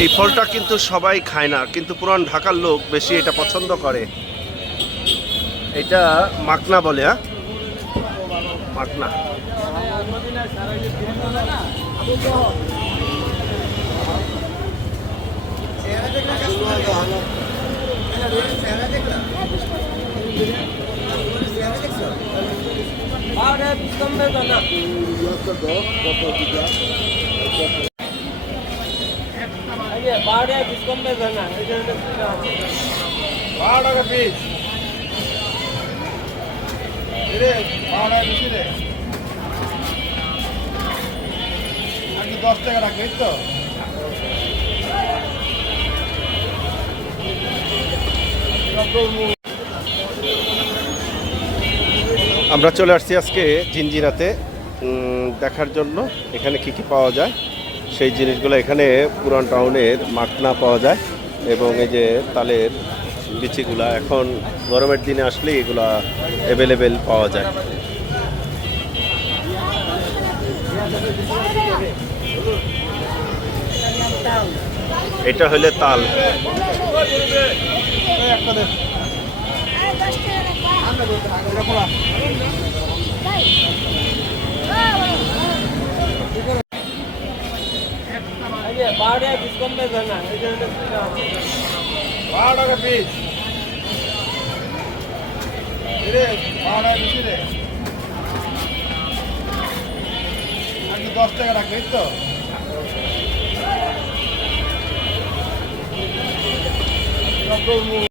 এই ফলটা কিন্তু সবাই খায় না, কিন্তু পুরান ঢাকার লোক বেশি এটা পছন্দ করে। এটা মাকনা বলে হ্যাঁ? মাকনা দশ টাকা রাখবে তো আমরা চলে আসছি আজকে জিঞ্জিরাতে দেখার জন্য এখানে কি কি পাওয়া যায়? সেই জিনিসগুলো এখানে পুরান টাউনের মাখনা পাওয়া যায় এবং এই যে তালের বিচিগুলা এখন গরমের দিনে আসলে এগুলা অ্যাভেলেবেল পাওয়া যায়। এটা হলে তাল। বারো টাকা পিস রে বারো টাকা বেশি রে। আর কি দশ টাকা রাখবে তো?